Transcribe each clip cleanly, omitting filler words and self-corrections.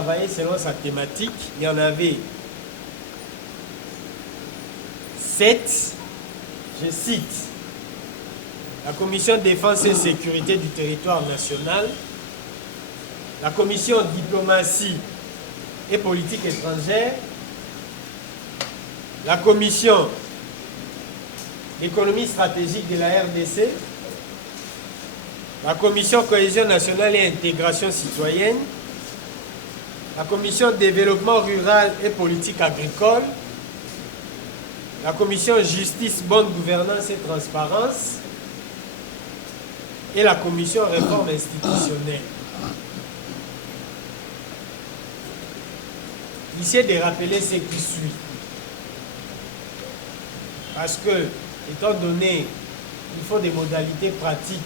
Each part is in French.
travaillé selon sa thématique. Il y en avait 7. Je cite la Commission Défense et Sécurité du territoire national, la Commission Diplomatie et Politique étrangère, la Commission Économie stratégique de la RDC, la Commission Cohésion nationale et intégration citoyenne, la Commission Développement rural et politique agricole, la Commission Justice, bonne gouvernance et transparence et la Commission Réforme institutionnelle. J'essaie de rappeler ce qui suit. Parce que, étant donné qu'il faut des modalités pratiques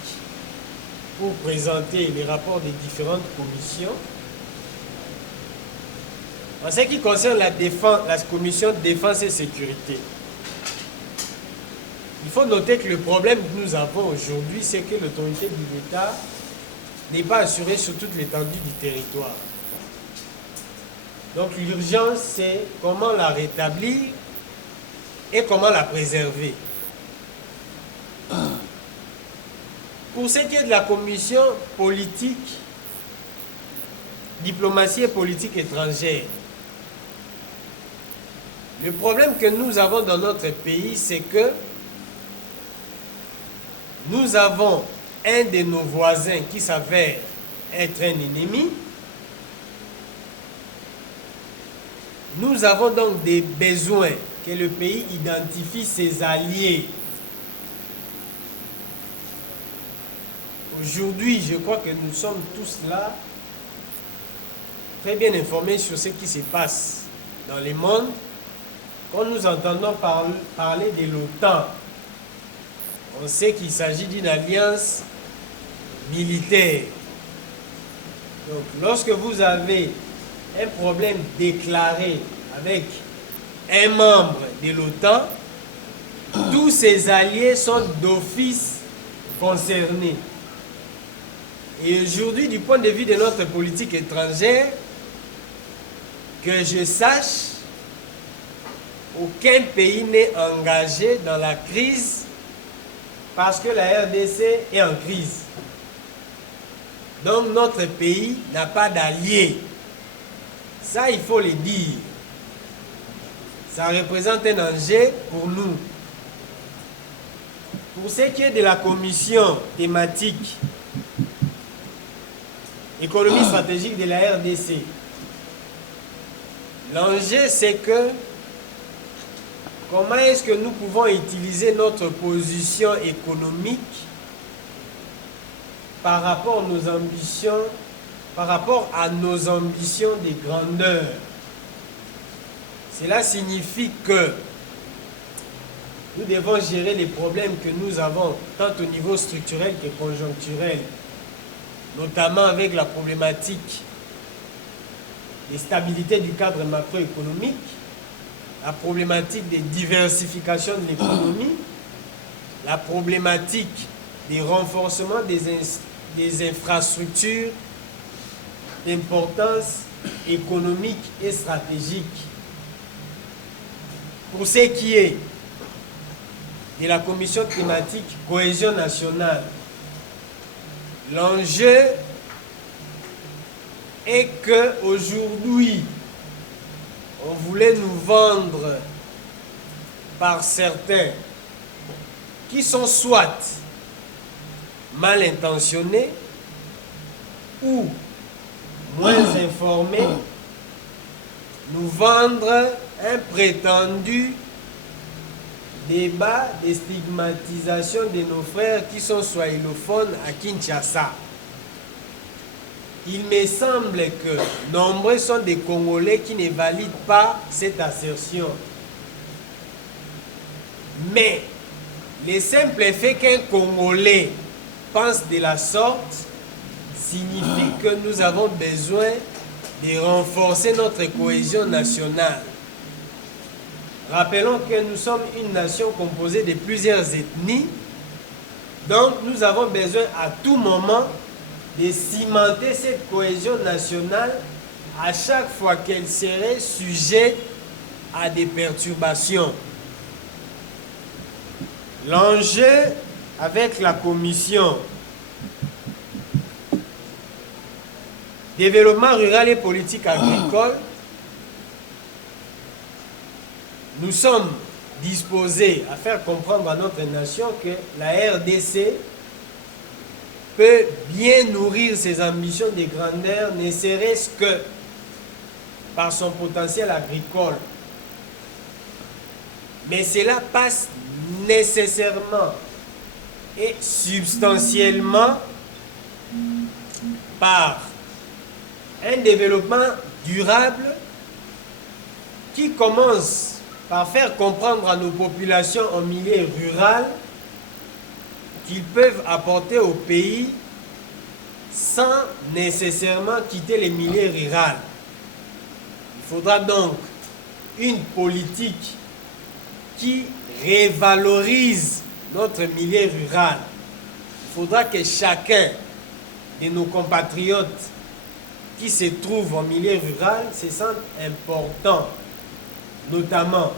pour présenter les rapports des différentes commissions, en ce qui concerne la commission de défense et sécurité, il faut noter que le problème que nous avons aujourd'hui, c'est que l'autorité de l'État n'est pas assurée sur toute l'étendue du territoire. Donc l'urgence, c'est comment la rétablir et comment la préserver. Pour ce qui est de la commission politique, diplomatie et politique étrangère, le problème que nous avons dans notre pays, c'est que nous avons un de nos voisins qui s'avère être un ennemi. Nous avons donc des besoins que le pays identifie ses alliés. Aujourd'hui, je crois que nous sommes tous là, très bien informés sur ce qui se passe dans le monde. Quand nous entendons parler de l'OTAN, on sait qu'il s'agit d'une alliance militaire. Donc, lorsque vous avez un problème déclaré avec un membre de l'OTAN, tous ses alliés sont d'office concernés. Et aujourd'hui, du point de vue de notre politique étrangère, que je sache, aucun pays n'est engagé dans la crise parce que la RDC est en crise. Donc notre pays n'a pas d'alliés. Ça, il faut le dire. Ça représente un danger pour nous. Pour ce qui est de la commission thématique économie stratégique de la RDC, l'enjeu, c'est que comment est-ce que nous pouvons utiliser notre position économique par rapport à nos ambitions de grandeur. Cela signifie que nous devons gérer les problèmes que nous avons, tant au niveau structurel que conjoncturel, notamment avec la problématique de stabilité du cadre macroéconomique, la problématique de diversification de l'économie, la problématique des renforcements des infrastructures d'importance économique et stratégique. Pour ce qui est de la commission climatique cohésion nationale, l'enjeu est qu'aujourd'hui, on voulait nous vendre par certains qui sont soit mal intentionnés ou moins informés, nous vendre un prétendu débat de stigmatisation de nos frères qui sont swahilophones à Kinshasa. Il me semble que nombreux sont des Congolais qui ne valident pas cette assertion. Mais le simple fait qu'un Congolais pense de la sorte signifie que nous avons besoin de renforcer notre cohésion nationale. Rappelons que nous sommes une nation composée de plusieurs ethnies, donc nous avons besoin à tout moment de cimenter cette cohésion nationale à chaque fois qu'elle serait sujette à des perturbations. L'enjeu avec la commission développement rural et politique agricole, nous sommes disposés à faire comprendre à notre nation que la RDC peut bien nourrir ses ambitions de grandeur, ne serait-ce que par son potentiel agricole. Mais cela passe nécessairement et substantiellement par un développement durable qui commence par faire comprendre à nos populations en milieu rural qu'ils peuvent apporter au pays sans nécessairement quitter les milieux ruraux. Il faudra donc une politique qui révalorise notre milieu rural. Il faudra que chacun de nos compatriotes qui se trouvent en milieu rural se sentent importants, notamment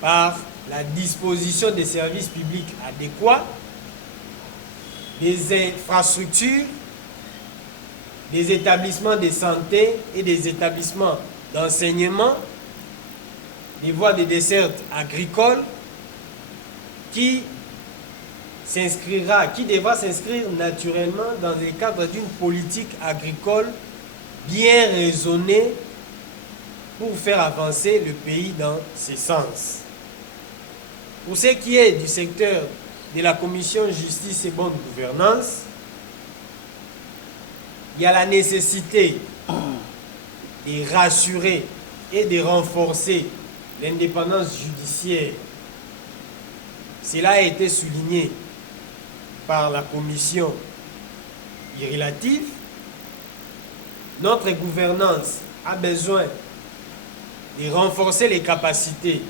par la disposition des services publics adéquats, des infrastructures, des établissements de santé et des établissements d'enseignement, des voies de desserte agricoles qui devra s'inscrire naturellement dans le cadre d'une politique agricole bien raisonnée pour faire avancer le pays dans ce sens. Pour ce qui est du secteur de la commission justice et bonne gouvernance, il y a la nécessité de rassurer et de renforcer l'indépendance judiciaire. Cela a été souligné par la commission irrélative. Notre gouvernance a besoin de renforcer les capacités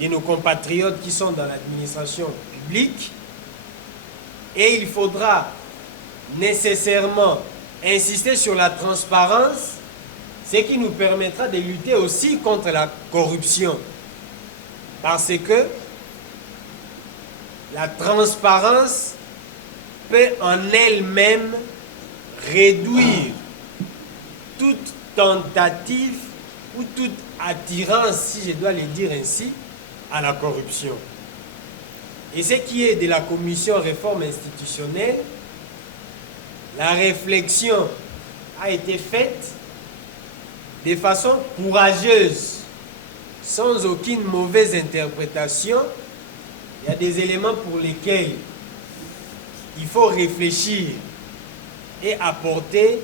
de nos compatriotes qui sont dans l'administration publique, et il faudra nécessairement insister sur la transparence, ce qui nous permettra de lutter aussi contre la corruption, parce que la transparence peut en elle-même réduire toute tentative ou toute attirance, si je dois le dire ainsi, à la corruption. Et ce qui est de la commission réforme institutionnelle, la réflexion a été faite de façon courageuse, sans aucune mauvaise interprétation. Il y a des éléments pour lesquels il faut réfléchir et apporter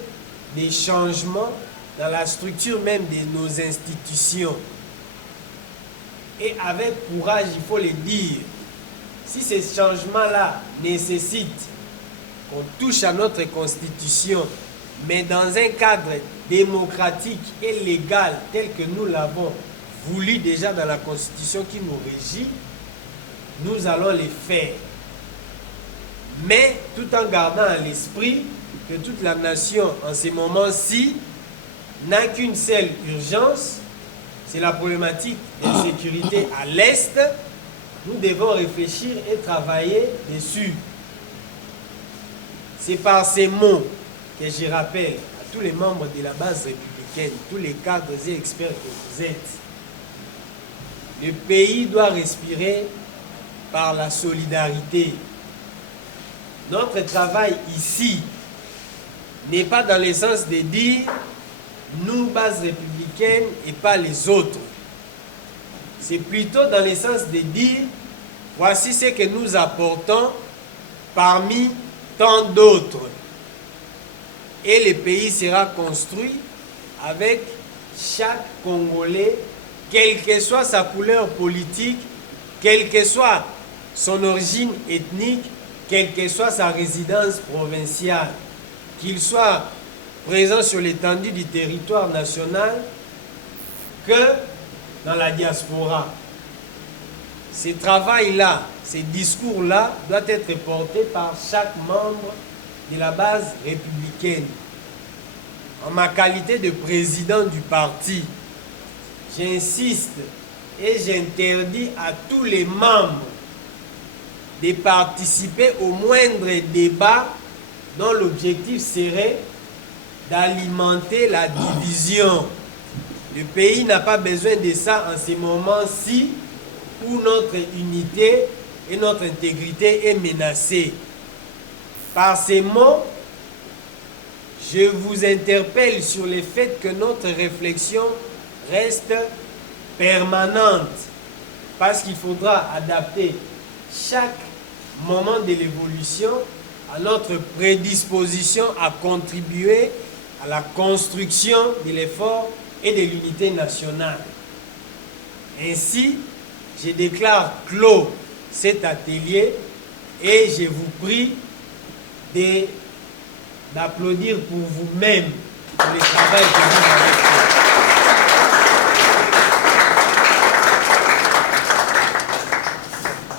des changements dans la structure même de nos institutions. Et avec courage, il faut le dire, si ces changements-là nécessitent qu'on touche à notre constitution, mais dans un cadre démocratique et légal tel que nous l'avons voulu déjà dans la constitution qui nous régit, nous allons les faire. Mais tout en gardant à l'esprit que toute la nation en ces moments-ci n'a qu'une seule urgence, c'est la problématique d'insécurité à l'Est. Nous devons réfléchir et travailler dessus. C'est par ces mots que je rappelle à tous les membres de la base républicaine, tous les cadres et experts que vous êtes, le pays doit respirer par la solidarité. Notre travail ici n'est pas dans le sens de dire nous, base républicaine, et pas les autres. C'est plutôt dans le sens de dire voici ce que nous apportons parmi tant d'autres. Et le pays sera construit avec chaque Congolais, quelle que soit sa couleur politique, quelle que soit son origine ethnique, quelle que soit sa résidence provinciale, qu'il soit présent sur l'étendue du territoire national que dans la diaspora. Ce travail-là, ces discours-là doivent être portés par chaque membre de la base républicaine. en ma qualité de président du parti, j'insiste et j'interdis à tous les membres de participer au moindre débat dont l'objectif serait d'alimenter la division. Le pays n'a pas besoin de ça en ce moment-ci où notre unité et notre intégrité est menacée. Par ces mots, je vous interpelle sur le fait que notre réflexion reste permanente parce qu'il faudra adapter chaque moment de l'évolution à notre prédisposition à contribuer à la construction de l'effort et de l'unité nationale. Ainsi, je déclare clos cet atelier et je vous prie d'applaudir pour vous-même pour le travail que vous avez fait.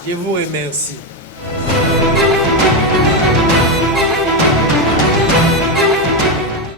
Je vous remercie.